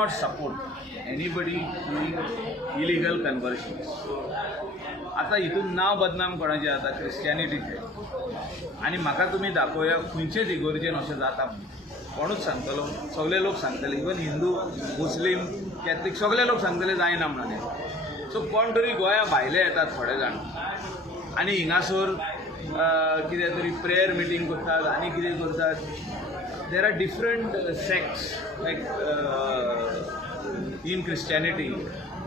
not support anybody doing illegal conversions. आता इथून नाव बदनाम कोणाचें जाता क्रिश्चियनिटीचें आनी म्हाका तुमी दाखोवया खंयचेच इगोर्जेन अशें जाता म्हणून कोणूच सांगतलो सगळे लोक सांगतले इवन हिंदू मुस्लीम कॅथलीक सगळे लोक सांगतले जायना म्हणून सो कोण तरी गोंया भायले येतात थोडे जाण आनी हिंगासर कितें तरी प्रेयर मिटींग करतात आनी कितें करतात there are different sects like in Christianity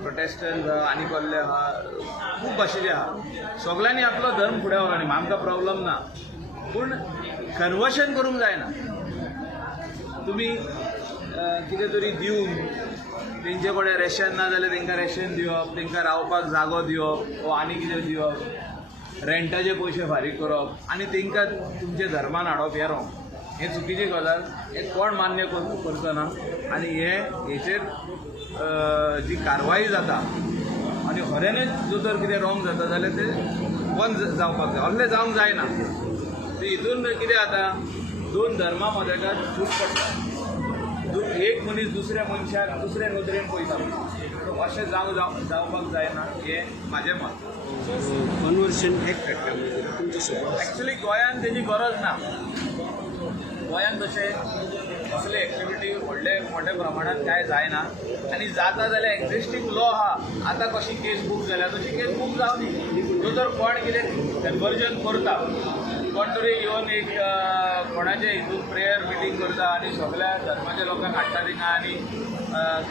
Protestant आनी कसले आहा खूब भाशेचे आहा सगळ्यांनी आपलो धर्म फुडें व्हरलो न्ही आमकां प्रॉब्लम ना पूण कन्वर्शन करूंक जायना तुमी कितें तरी दिवन तेंचे कडेन रेशन ना जाल्यार तेंकां रेशन दिवप तेंकां रावपाक जागो दिवप वो आनी कितें दिवप रेंटाचे पयशे फारीक करप आनी तेंकां तुमचे धर्मान हाडप हें रॉंग हें चुकीची गजाल हें कोण मान्य करचो ना आनी हेचेर जी कारवाई जाता आनी खऱ्यानच जो तर कितें रॉंग जाता जाल्यार तें बंद जावपाक जाय असलें जावंक जायना हितून कितें जाता दोन धर्मा मदें झूज पडटा एक मनीस दुसऱ्या मनशाक दुसऱ्या नदरेन पळयता अशें जावपाक जायना हें म्हाजें मत कन्वर्शन एक्ट एक्चुली गोंयांत तेजी गरज ना गोंयांत तशें असले एक्टिविटी मोठ्या प्रमाणात काय जायना आनी जाता जाल्यार एक्झिस्टींग लॉ आहा आतां कशी केस बूक जाल्या तशी केस बूक जावनी जो तर कोण कितें कन्वर्जन करता कोण तरी येवन एक कोणाचे हितून प्रेयर मिटींग करता आनी सगळ्या धर्माच्या लोकांक हाडटा थिंगा आनी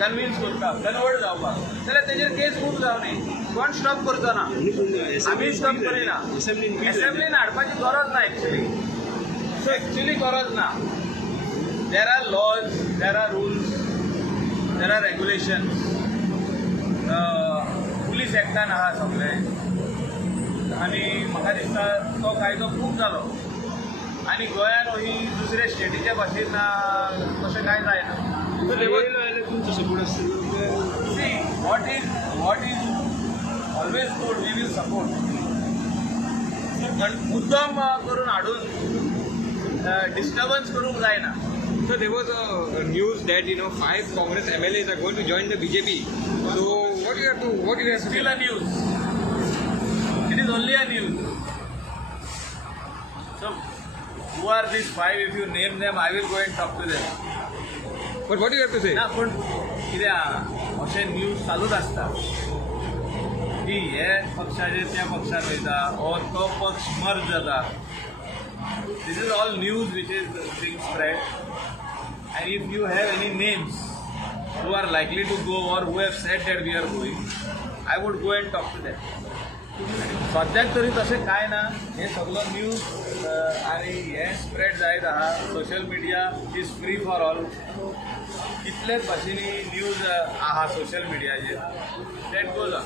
कन्विन्स करता कन्वर्ट जावपाक जाल्यार तेजेर केस बूक जावनी कोण स्टॉप करचो ना आमी स्टॉप करिना एसेंब्लीन हाडपाची गरज ना एक्चुली गरज ना there are laws, there are rules, there are regulations. Police एक्टान आहा सगळे आनी म्हाका दिसता तो कायदो खूब जालो आनी गोंयान ही दुसऱ्या स्टेटीच्या भाशेन तशें कांय जायना तुमचो सपोर्ट आसता C what is always good we will support मुद्दम करून हाडून डिस्टर्बन्स करूंक जायना. So there was a news that 5 Congress MLAs are going to join the BJP. So what do you have to Still a news. It is only a news. So who are these 5? If you name them, I will go and talk to them. But what do you have to say? ना पण कितें अशें news चालूच आसता की हे पक्षाचे त्या पक्षार वयता और तो पक्ष मर्ज जाता. This is all news which is being spread. And if you have any names who are likely to go or who have said that we are going, I would go and talk to them. सद्याक तरी तशें कांय ना हें सगळो news आनी हें spread जायत आहा social media is free for all कितलेच भाशेनी न्यूज आहा सोशल मिडियाचेर दॅट गोज ऑन.